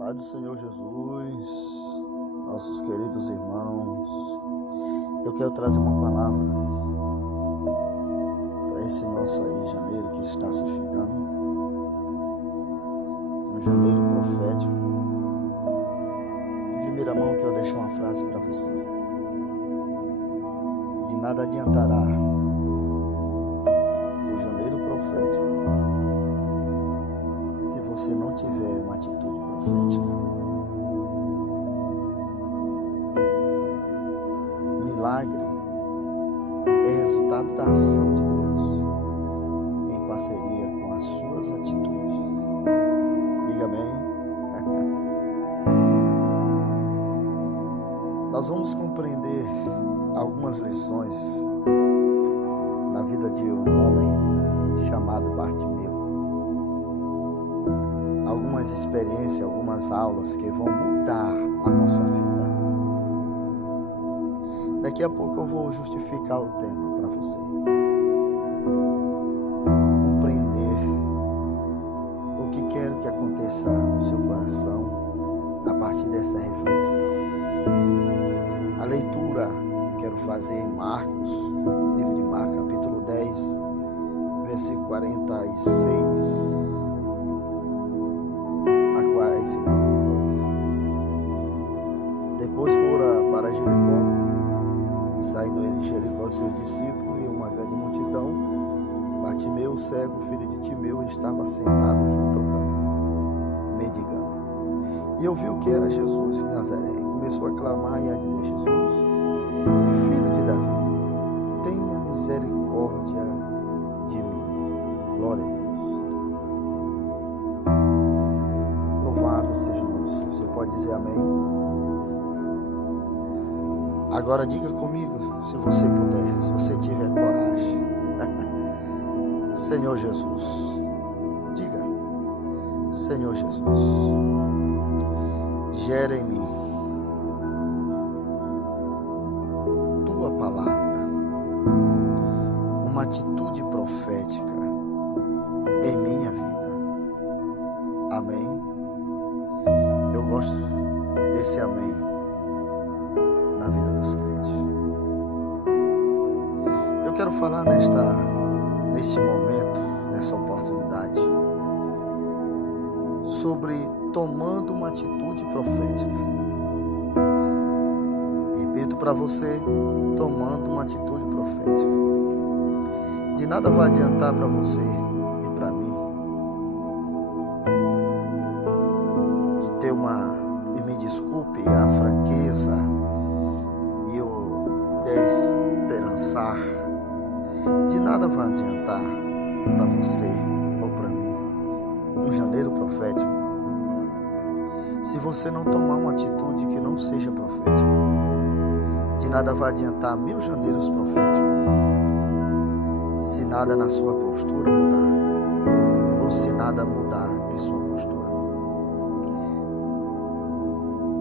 Pai do Senhor Jesus, nossos queridos irmãos, eu quero trazer uma palavra para esse nosso aí janeiro que está se findando, um janeiro profético. De primeira mão, quero deixar uma frase para você: de nada adiantará o janeiro profético se você não tiver uma atitude profética. Milagre é resultado da ação de Deus em parceria com as suas atitudes. Diga amém. Nós vamos compreender algumas lições na vida de um homem chamado Bartimeu. Algumas experiências, algumas aulas que vão mudar a nossa vida. Daqui a pouco eu vou justificar o tema para você compreender o que quero que aconteça no seu coração a partir dessa reflexão. A leitura que eu quero fazer em Marcos, livro de Marcos, capítulo 10, versículo 46 a 52. Depois fora para Jericó, e saindo ele de Jericó, seus discípulos e uma grande multidão. Bartimeu, cego, filho de Timeu, estava sentado junto ao caminho, mendigando. E ouviu que era Jesus de Nazaré, e começou a clamar e a dizer: Jesus, filho de Davi, tenha misericórdia de mim. Glória a Deus. Louvado seja o nome do Senhor. Você pode dizer amém? Agora diga comigo, se você puder, se você tiver coragem. Senhor Jesus, diga: Senhor Jesus, gera em mim tua palavra, uma atitude profética em minha vida. Amém. Eu gosto desse amém na vida dos crentes. Eu quero falar neste momento, nessa oportunidade, sobre tomando uma atitude profética. Repito para você: tomando uma atitude profética. De nada vai adiantar para você e para mim de ter e me desculpe a franqueza e o desesperançar. De nada vai adiantar para você ou para mim um janeiro profético se você não tomar uma atitude que não seja profética. De nada vai adiantar 1000 janeiros proféticos se nada na sua postura mudar, ou se nada mudar em sua postura.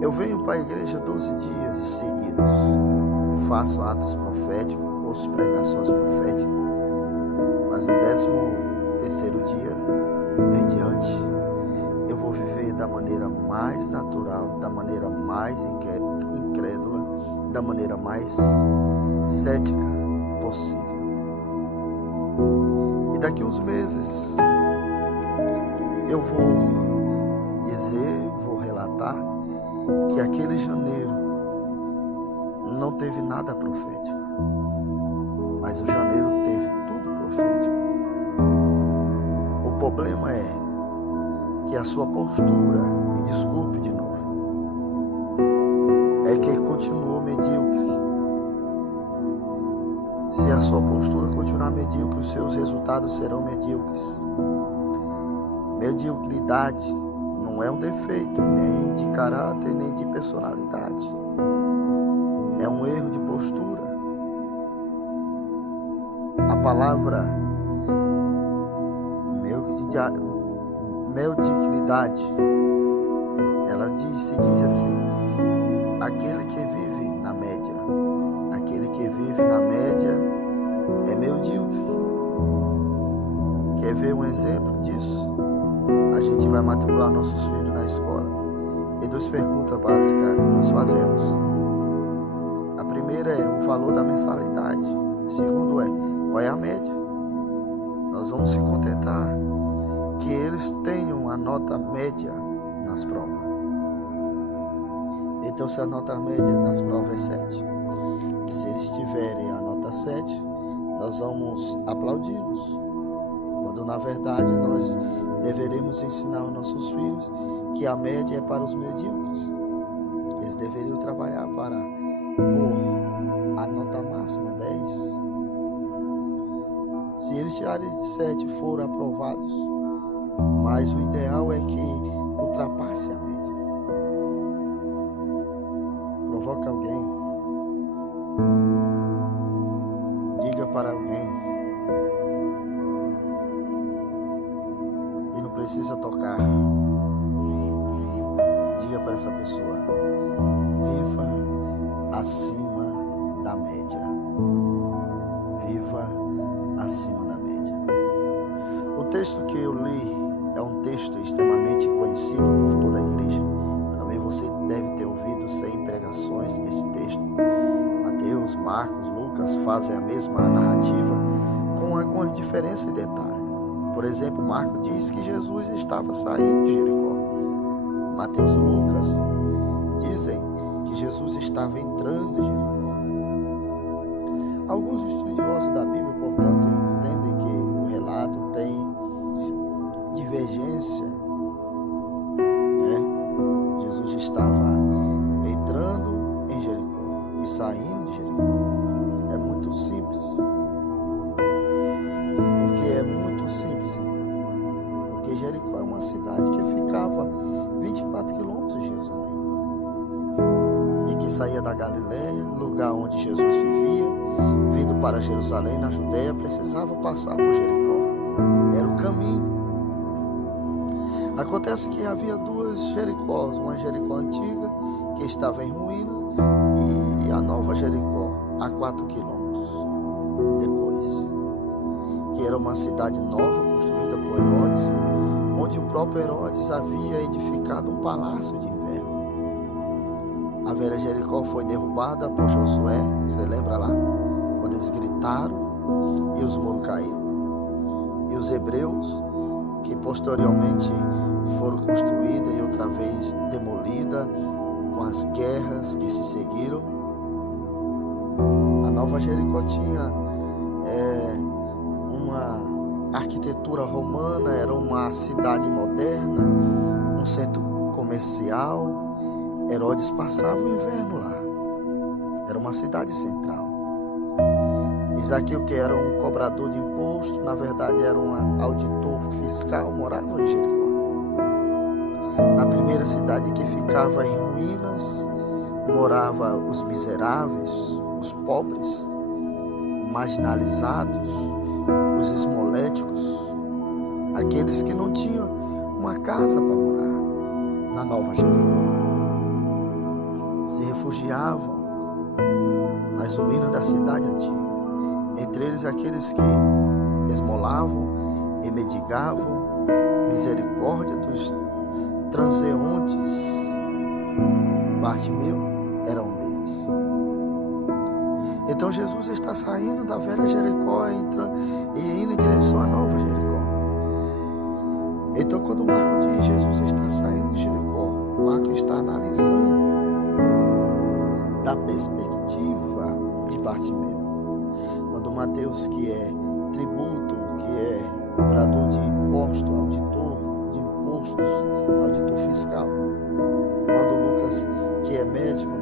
Eu venho para a igreja 12 dias seguidos, faço atos proféticos, ouço pregações proféticas, mas no 13º dia em diante, eu vou viver da maneira mais natural, da maneira mais incrédula, da maneira mais cética possível. E daqui uns meses eu vou dizer, vou relatar que aquele janeiro não teve nada profético, mas o janeiro teve tudo profético. O problema é que a sua postura, me desculpe de novo, é que continuou medíocre. Se a sua postura continuar medíocre, os seus resultados serão medíocres. Mediocridade não é um defeito, nem de caráter, nem de personalidade. É um erro de postura. A palavra mediocridade, ela se diz assim: aquele que vive na média. Aquele que vive na média é medíocre. Quer ver um exemplo disso? A gente vai matricular nossos filhos na escola. e duas perguntas básicas nós fazemos. A primeira é o valor da mensalidade. O segundo é qual é a média. Nós vamos se contentar que eles tenham a nota média nas provas. Então, se a nota média nas provas é 7, e se eles tiverem a nota 7, nós vamos aplaudi-los, quando na verdade nós deveremos ensinar aos nossos filhos que a média é para os medíocres. Eles deveriam trabalhar para pôr a nota máxima 10. Se eles tirarem de 7 e forem aprovados, mas o ideal é que ultrapasse a média. Provoque alguém, diga para alguém, e não precisa tocar, diga para essa pessoa: viva acima da média, viva acima da média. O texto que eu li é um texto extremamente conhecido por toda a igreja. Também você deve ter ouvido 100 pregações desse texto. Mateus, Marcos, Lucas fazem a mesma narrativa com algumas diferenças e detalhes. Por exemplo, Marcos diz que Jesus estava saindo de Jericó. Mateus e Lucas dizem que Jesus estava entrando em Jericó. Alguns estudiosos da Bíblia, portanto, entendem que o relato tem divergência. Jesus estava entrando em Jericó e saindo de Jericó. É muito simples. Porque Jericó é uma cidade que ficava 24 quilômetros de Jerusalém e que saía da Galileia, lugar onde Jesus vivia, vindo para Jerusalém, na Judeia, precisava passar por Jericó. Era o caminho. Acontece que havia duas Jericós, uma Jericó antiga, que estava em ruína, e a nova Jericó, a 4 quilômetros depois, que era uma cidade nova, construída por Herodes, onde o próprio Herodes havia edificado um palácio de inverno. A velha Jericó foi derrubada por Josué, você lembra lá? Quando eles gritaram e os muros caíram. E os hebreus, que posteriormente foram construídas e outra vez demolidas com as guerras que se seguiram. A nova Jericó tinha uma arquitetura romana, era uma cidade moderna, um centro comercial. Herodes passava o inverno lá. Era uma cidade central. Isaqueu, que era um cobrador de imposto, na verdade era um auditor fiscal, morava em Jericó. Na primeira cidade, que ficava em ruínas, morava os miseráveis, os pobres, marginalizados, os esmoléticos, aqueles que não tinham uma casa para morar. Na nova Jericó, se refugiavam nas ruínas da cidade antiga. Entre eles aqueles que esmolavam e mendigavam, misericórdia dos transeuntes. Bartimeu era um deles. Então Jesus está saindo da velha Jericó e indo em direção à nova Jericó. Então, quando Marcos diz Jesus está saindo de Jericó, Marcos está analisando da perspectiva de Bartimeu. Quando Mateus, que é tributo, que é cobrador de imposto, auditor de impostos, auditor fiscal. Quando Lucas, que é médico,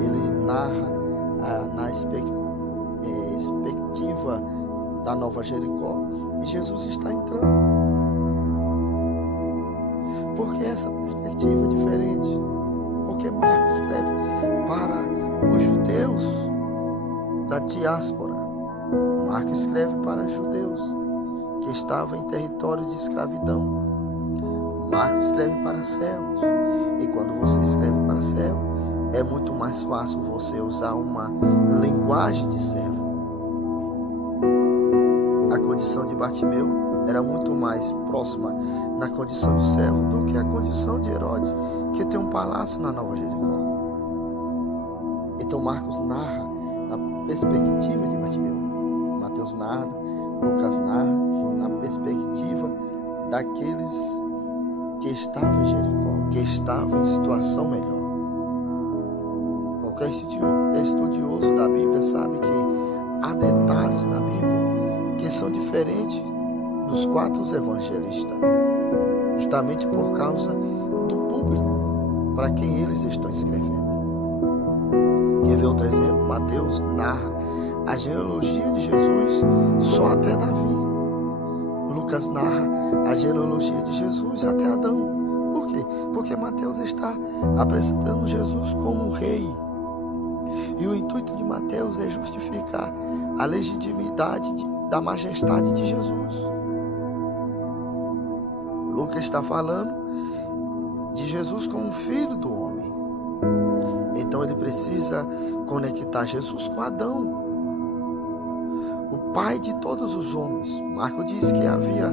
ele narra na perspectiva da nova Jericó. E Jesus está entrando. Por que essa perspectiva é diferente? Porque Marcos escreve para os judeus da diáspora. Marcos escreve para judeus que estavam em território de escravidão. Marcos escreve para servos. E quando você escreve para servo, é muito mais fácil você usar uma linguagem de servo. A condição de Bartimeu era muito mais próxima na condição de servo do que a condição de Herodes, que tem um palácio na Nova Jericó. Então Marcos narra na perspectiva de Bartimeu, Mateus narra, Lucas narra na perspectiva daqueles que estavam em Jericó, que estavam em situação melhor. Qualquer estudioso da Bíblia sabe que há detalhes na Bíblia que são diferentes dos 4 evangelistas, justamente por causa do público para quem eles estão escrevendo. Quer ver outro exemplo? Mateus narra a genealogia de Jesus só até Davi. Lucas narra a genealogia de Jesus até Adão. Por quê? Porque Mateus está apresentando Jesus como rei. E o intuito de Mateus é justificar a legitimidade da majestade de Jesus. Lucas está falando de Jesus como filho do homem. Então ele precisa conectar Jesus com Adão, o pai de todos os homens. Marcos diz que havia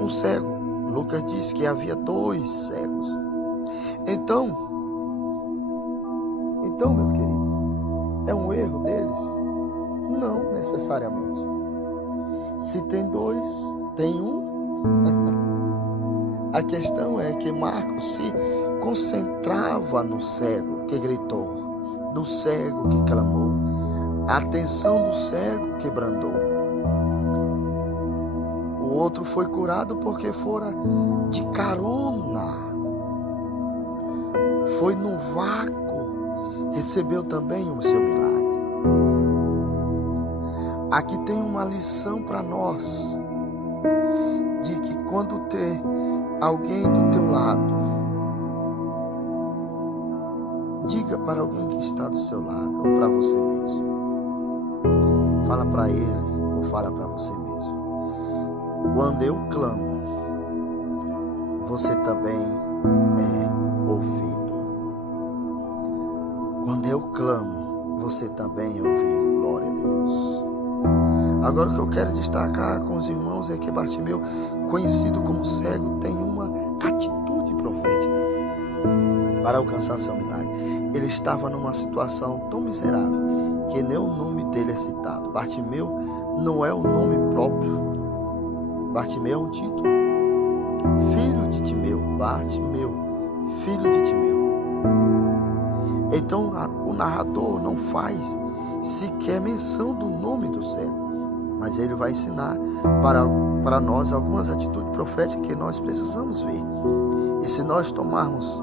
um cego. Lucas diz que havia 2 cegos. Então, meu querido, é um erro deles? Não necessariamente. Se tem 2, tem um. A questão é que Marcos se concentrava no cego que gritou, do cego que clamou, a atenção do cego que brandou. O outro foi curado porque fora de carona, foi no vácuo, recebeu também o seu milagre. Aqui tem uma lição para nós, de que quando ter alguém do teu lado, diga para alguém que está do seu lado, ou para você mesmo, fala para ele, ou fala para você mesmo: quando eu clamo, você também é ouvido. Quando eu clamo, você também é ouvido. Glória a Deus. Agora o que eu quero destacar com os irmãos é que Bartimeu, conhecido como cego, tem uma atitude profética para alcançar seu milagre. Ele estava numa situação tão miserável que nem o nome dele é citado. Bartimeu não é o nome próprio. Bartimeu é um título. Filho de Timeu. Bartimeu, filho de Timeu. Então o narrador não faz sequer menção do nome do cego, mas ele vai ensinar para nós algumas atitudes proféticas que nós precisamos ver. E se nós tomarmos,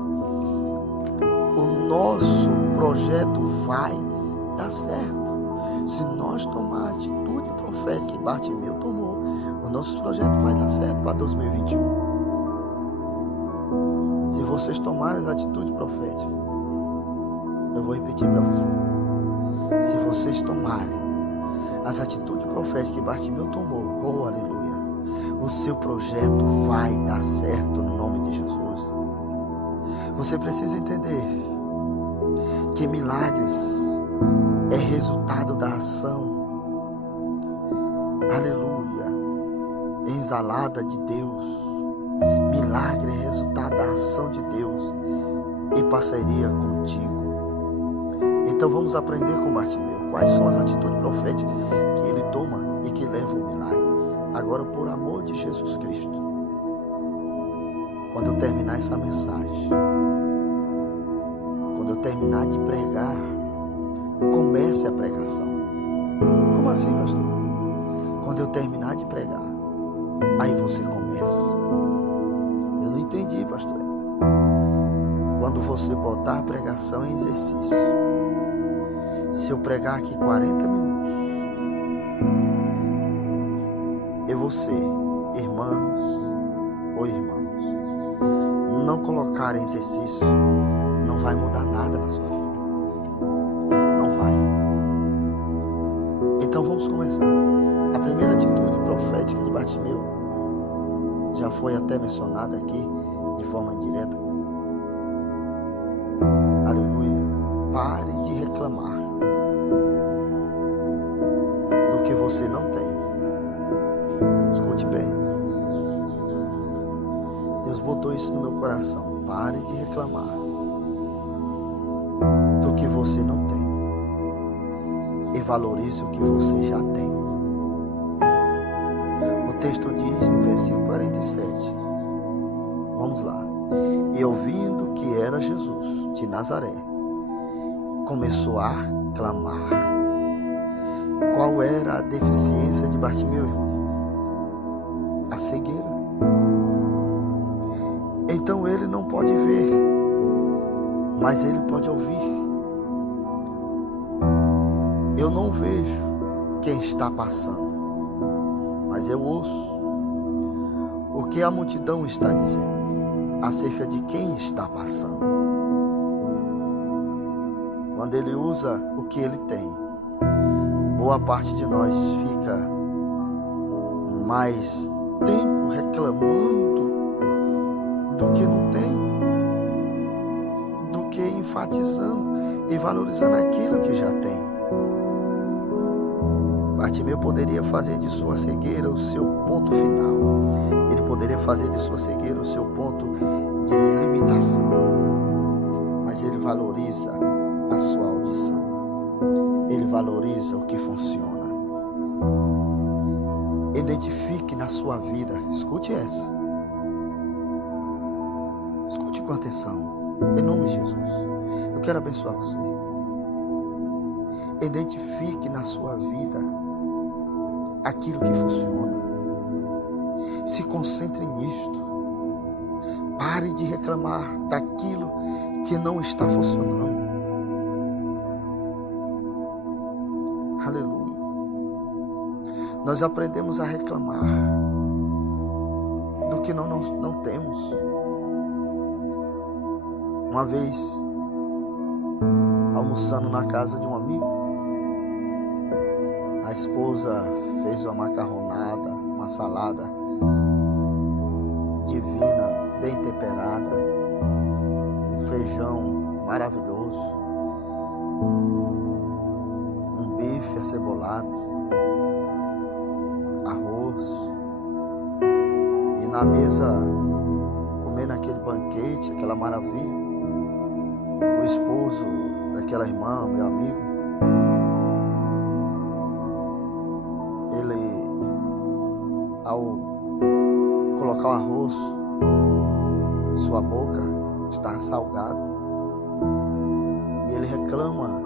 o nosso projeto vai dar certo. Se nós tomar a atitude profética que Bartimeu tomou, o nosso projeto vai dar certo para 2021. Se vocês tomarem as atitudes proféticas, eu vou repetir para você. Se vocês tomarem as atitudes proféticas que Bartimeu tomou, oh aleluia, o seu projeto vai dar certo no nome de Jesus. Você precisa entender que milagres é resultado da ação, aleluia, exalada de Deus. Milagre é resultado da ação de Deus em parceria contigo. Então vamos aprender com Bartimeu quais são as atitudes proféticas que ele toma e que levam ao milagre. Agora, por amor de Jesus Cristo, quando eu terminar essa mensagem, quando eu terminar de pregar, comece a pregação. Como assim, pastor? Quando eu terminar de pregar, aí você começa. Eu não entendi, pastor. Quando você botar a pregação em exercício, se eu pregar aqui 40 minutos, e você, irmãs ou irmãos, não colocar em exercício, não vai mudar nada na sua vida. Não vai. Então vamos começar. A primeira atitude profética de Bartimeu já foi até mencionada aqui de forma indireta. Aleluia. Pare de reclamar do que você não tem. Escute bem. botou isso no meu coração. Pare de reclamar do que você não tem e valorize o que você já tem. O texto diz no versículo 47, vamos lá. E ouvindo que era Jesus de Nazaré, começou a clamar. Qual era a deficiência de Bartimeu, irmão? A cegueira. Então ele não pode ver, mas ele pode ouvir. Eu não vejo quem está passando, mas eu ouço o que a multidão está dizendo acerca de quem está passando. Quando ele usa o que ele tem, boa parte de nós fica mais tempo reclamando do que não tem, do que enfatizando e valorizando aquilo que já tem. Bartimeu poderia fazer de sua cegueira o seu ponto final. Ele poderia fazer de sua cegueira o seu ponto de limitação. Mas ele valoriza a sua audição. Ele valoriza o que funciona. Identifique na sua vida. Escute essa. Escute com atenção. Em nome de Jesus. Eu quero abençoar você. Identifique na sua vida aquilo que funciona. Se concentre nisto. Pare de reclamar daquilo que não está funcionando. Aleluia. Nós aprendemos a reclamar do que não temos. Uma vez, almoçando na casa de um amigo, a esposa fez uma macarronada, uma salada divina, bem temperada, um feijão maravilhoso, um bife acebolado, arroz, e na mesa, comendo aquele banquete, aquela maravilha, o esposo daquela irmã, meu amigo, ele, ao colocar o arroz em sua boca, está salgado, e ele reclama,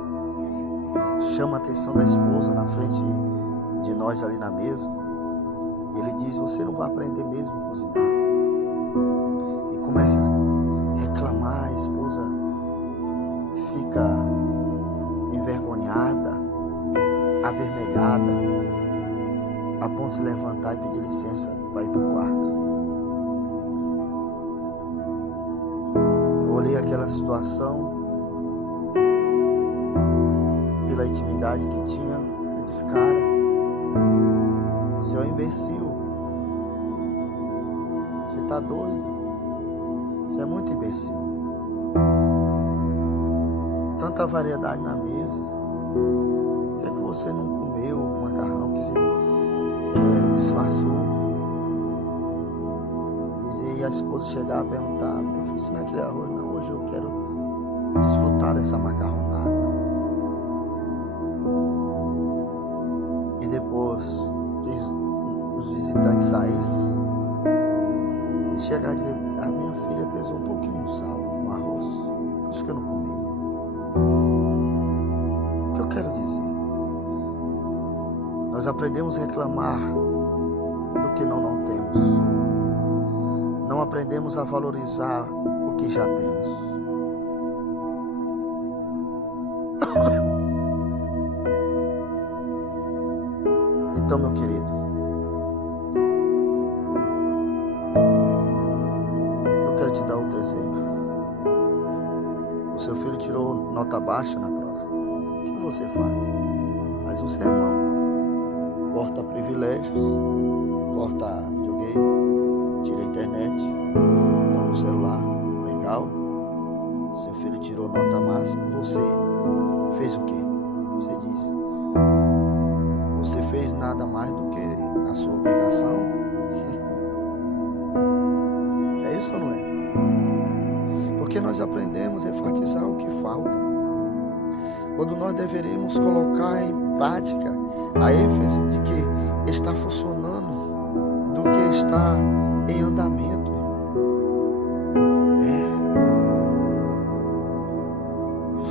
chama a atenção da esposa na frente de nós ali na mesa. Ele diz: você não vai aprender mesmo a cozinhar. E começa a reclamar. A esposa fica envergonhada, avermelhada, a ponto de se levantar e pedir licença para ir para o quarto. Eu olhei aquela situação, pela intimidade que tinha, eu disse: cara, você é um imbecil, você está doido, você é muito imbecil. Tanta variedade na mesa, por que você não comeu o macarrão que você disfarçou? E a esposa chegar a perguntar: meu filho, isso não é aquele arroz? Não, hoje eu quero desfrutar dessa macarronada. E depois que os visitantes saíssem, ele chegar a dizer: a minha filha pesou um pouquinho no sal, no arroz, por isso que eu não comi. O que eu quero dizer? Nós aprendemos a reclamar do que não temos. Não aprendemos a valorizar o que já temos. Então, meu querido, eu quero te dar outro exemplo. O seu filho tirou nota baixa na prova. O que você faz? Faz um sermão. Corta privilégios, corta videogame, tira a internet, toma um celular. Legal? Seu filho tirou nota máxima. Você fez o quê? Você diz: você fez nada mais do que a sua obrigação. É isso ou não é? porque nós aprendemos a enfatizar o que falta, quando nós deveríamos colocar em prática a ênfase de que está funcionando do que está em andamento.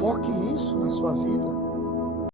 Foque isso na sua vida.